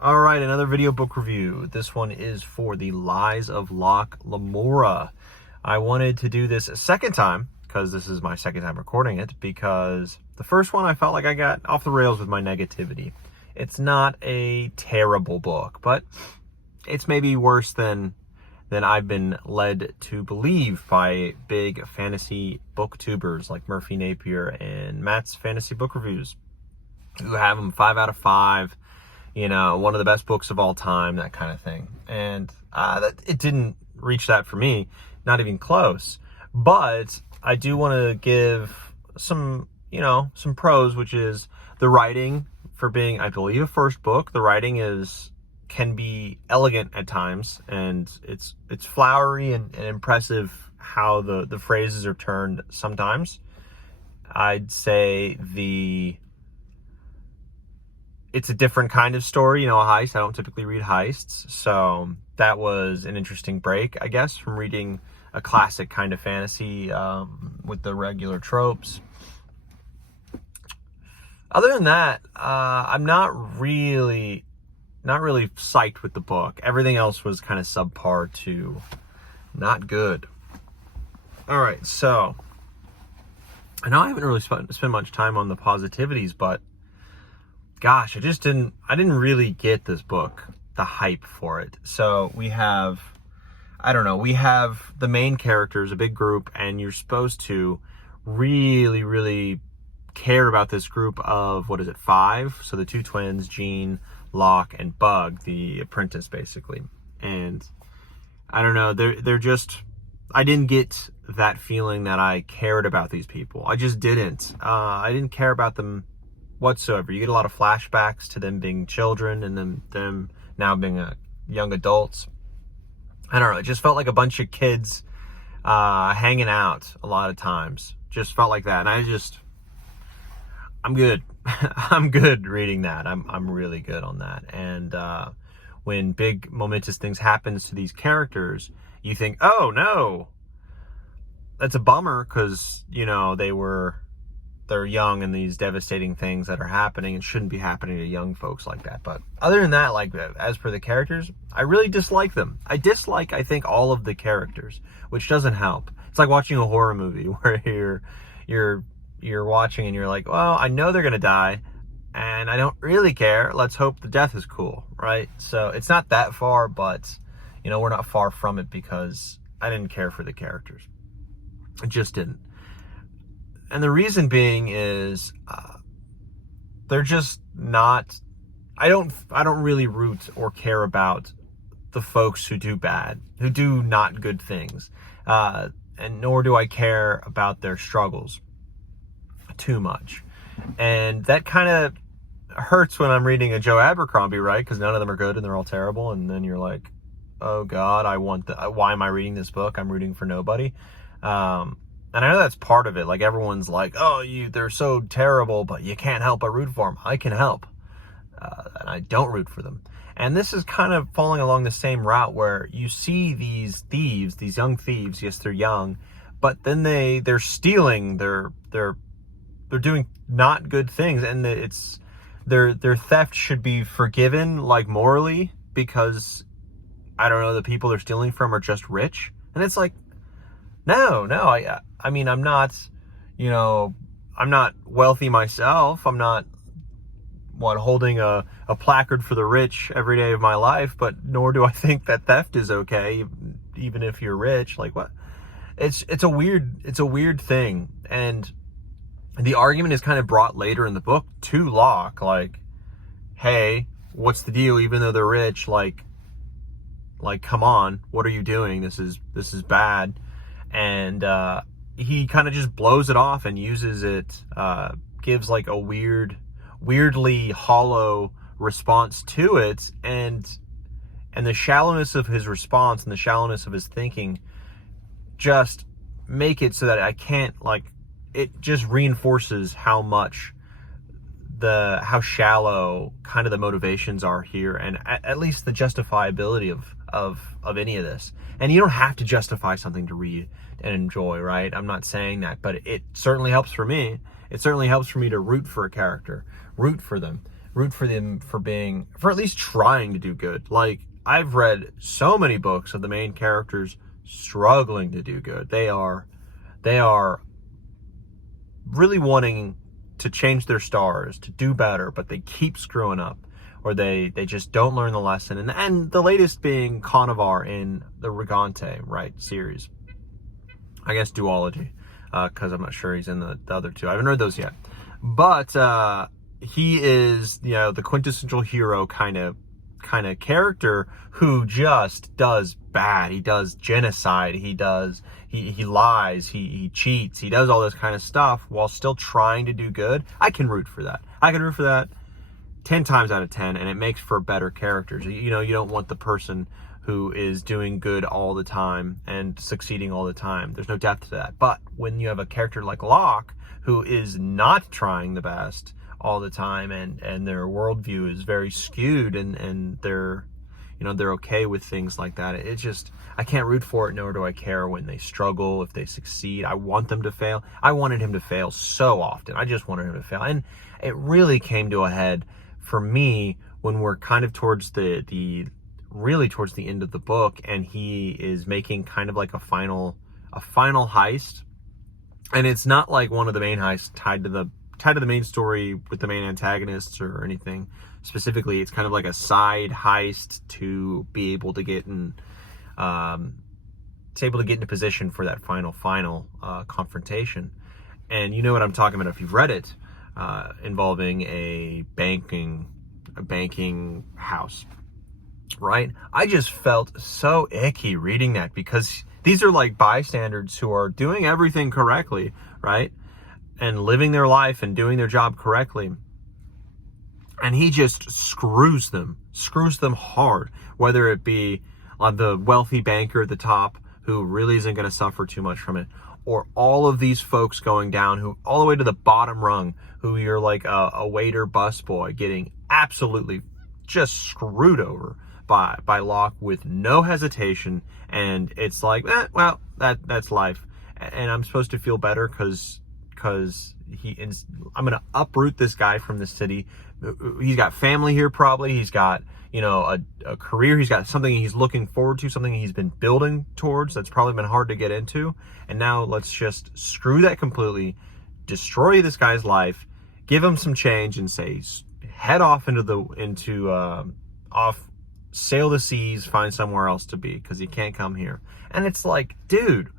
All right, another video book review. This one is for The Lies of Locke Lamora. I wanted to do this a second time because this is my second time recording it, because the first one I felt like I got off the rails with my negativity. It's not a terrible book, but it's maybe worse than I've been led to believe by big fantasy booktubers like Murphy Napier and Matt's Fantasy Book Reviews, who have them 5 out of 5. You know, one of the best books of all time, that kind of thing. And it didn't reach that for me, not even close. But I do want to give some pros, which is the writing. For being, I believe, a first book, the writing can be elegant at times, and it's flowery and impressive how the phrases are turned sometimes. I'd say it's a different kind of story, a heist. I don't typically read heists, so that was an interesting break, I guess, from reading a classic kind of fantasy with the regular tropes. Other than that, I'm not really psyched with the book. Everything else was kind of subpar to not good. All right, so I know I haven't really spent much time on the positivities, but gosh, I didn't really get this book, the hype for it. So we have the main characters, a big group, and you're supposed to really, really care about this group of, 5? So the two twins, Jean, Locke, and Bug, the apprentice, basically. And I don't know, they're just, I didn't get that feeling that I cared about these people. I just didn't. I didn't care about them whatsoever. You get a lot of flashbacks to them being children and them now being young adults. I don't know, it just felt like a bunch of kids hanging out a lot of times. Just felt like that. And I'm good. I'm good reading that. I'm really good on that. And when big momentous things happens to these characters, you think, oh no, that's a bummer, because they're young and these devastating things that are happening and shouldn't be happening to young folks like that. But other than that, as per the characters, I really dislike them. I think, all of the characters, which doesn't help. It's like watching a horror movie where you're watching and you're like, well, I know they're going to die and I don't really care. Let's hope the death is cool, right? So it's not that far, but we're not far from it, because I didn't care for the characters. I just didn't. And the reason being is they're just not, I don't really root or care about the folks who do not good things. And nor do I care about their struggles too much. And that kind of hurts when I'm reading a Joe Abercrombie, right? Because none of them are good and they're all terrible. And then you're like, oh God, why am I reading this book? I'm rooting for nobody. And I know that's part of it. Like, everyone's like, oh, they're so terrible, but you can't help but root for them. I can help. And I don't root for them. And this is kind of falling along the same route, where you see these thieves, these young thieves. Yes, they're young, but then they're stealing. They're doing not good things, and their theft should be forgiven, like, morally, because I don't know, the people they're stealing from are just rich. And it's like, no, I mean, I'm not wealthy myself. I'm not holding a placard for the rich every day of my life, but nor do I think that theft is okay, even if you're rich. Like, what? It's a weird thing. And the argument is kind of brought later in the book to Locke, like, hey, what's the deal? Even though they're rich, like, come on, what are you doing? This is bad. And he kind of just blows it off and uses it, gives like a weirdly hollow response to it, and the shallowness of his response and the shallowness of his thinking just make it so that I can't, it just reinforces how shallow kind of the motivations are here, and at least the justifiability of any of this. And you don't have to justify something to read and enjoy, right? I'm not saying that, but it certainly helps for me. It certainly helps for me to root for a character, root for them. root for them for at least trying to do good. Like, I've read so many books of the main characters struggling to do good. They are really wanting to change their stars, to do better, but they keep screwing up, or they just don't learn the lesson. And the latest being Conovar in the Regante, right, series. I guess duology, because I'm not sure he's in the other two. I haven't read those yet. But he is, the quintessential hero kind of character who just does bad. He does genocide. He lies. He cheats. He does all this kind of stuff while still trying to do good. I can root for that. 10 times out of 10, and it makes for better characters. You don't want the person who is doing good all the time and succeeding all the time. There's no depth to that. But when you have a character like Locke, who is not trying the best all the time, and their worldview is very skewed, and they're okay with things like that, I can't root for it, nor do I care when they struggle, if they succeed. I want them to fail. I wanted him to fail so often. I just wanted him to fail. And it really came to a head for me when we're kind of towards the end of the book, and he is making kind of like a final heist. And it's not like one of the main heists tied to the main story with the main antagonists or anything specifically. It's kind of like a side heist to be able to get into position for that final confrontation. And you know what I'm talking about if you've read it, involving a banking house, right? I just felt so icky reading that, because these are like bystanders who are doing everything correctly, right? And living their life and doing their job correctly. And he just screws them hard, whether it be the wealthy banker at the top who really isn't going to suffer too much from it, or all of these folks going down, who all the way to the bottom rung, who you're like a waiter busboy getting absolutely just screwed over by Locke with no hesitation. And it's like, well, that's life. And I'm supposed to feel better because I'm going to uproot this guy from the city. He's got family here, probably. He's got, a career. He's got something he's looking forward to, something he's been building towards that's probably been hard to get into. And now let's just screw that completely, destroy this guy's life, give him some change, and say, head off sail the seas, find somewhere else to be, because you can't come here. And it's like, dude,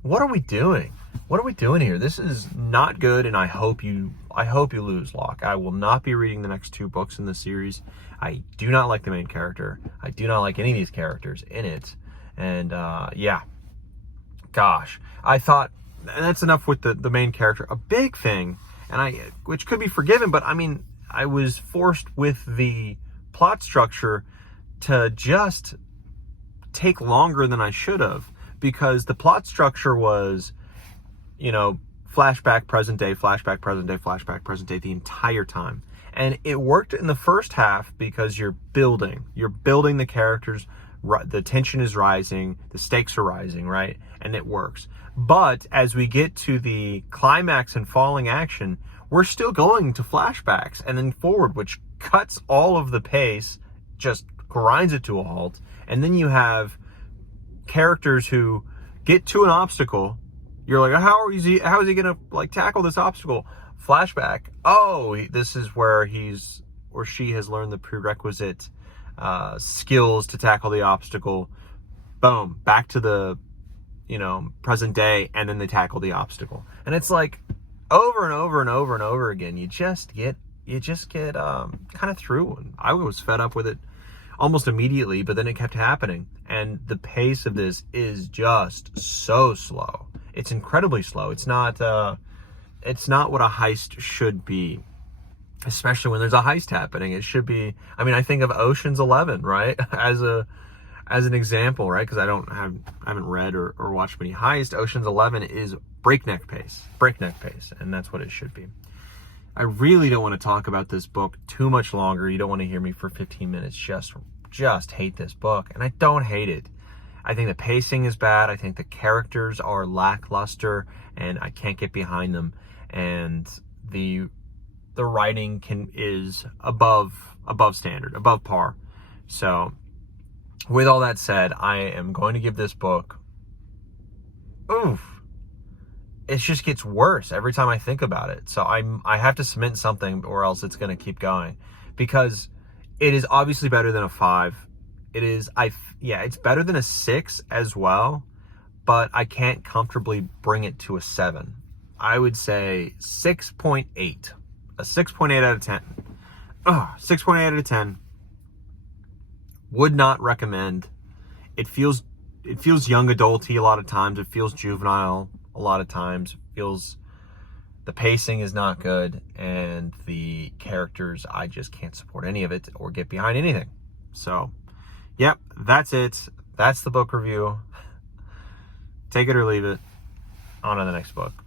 what are we doing? What are we doing here? This is not good, and I hope you lose, Locke. I will not be reading the next 2 books in the series. I do not like the main character. I do not like any of these characters in it. And gosh, I thought, and that's enough with the main character. A big thing, which could be forgiven, but I mean, I was forced with the plot structure to just take longer than I should have, because the plot structure was, flashback, present day, flashback, present day, flashback, present day the entire time. And it worked in the first half because you're building the characters, the tension is rising, the stakes are rising, right? And it works. But as we get to the climax and falling action, we're still going to flashbacks and then forward, which cuts all of the pace, just grinds it to a halt. And then you have characters who get to an obstacle. You're like, how is he going to tackle this obstacle? Flashback. Oh, this is where he's or she has learned the prerequisite skills to tackle the obstacle. Boom, back to the present day, and then they tackle the obstacle. And it's like over and over and over and over again. You just get kind of through. And I was fed up with it almost immediately, but then it kept happening. And the pace of this is just so slow. It's incredibly slow. It's not what a heist should be, especially when there's a heist happening. It should be, I think of Ocean's 11, right? As an example, right? Because I haven't read or watched many heists. Ocean's 11 is breakneck pace, and that's what it should be. I really don't want to talk about this book too much longer. You don't want to hear me for 15 minutes just hate this book, and I don't hate it. I think the pacing is bad. I think the characters are lackluster, and I can't get behind them. And the the writing is above standard, above par. So with all that said, I am going to give this book, it just gets worse every time I think about it. So I have to submit something, or else it's going to keep going, because it is obviously better than a 5. It is, it's better than a 6 as well, but I can't comfortably bring it to a 7. I would say 6.8. A 6.8 out of 10. 6.8 out of 10. Would not recommend. It feels young adulty a lot of times. It feels juvenile a lot of times. The pacing is not good, and the characters, I just can't support any of it or get behind anything. So, yep, that's it. That's the book review. Take it or leave it. On to the next book.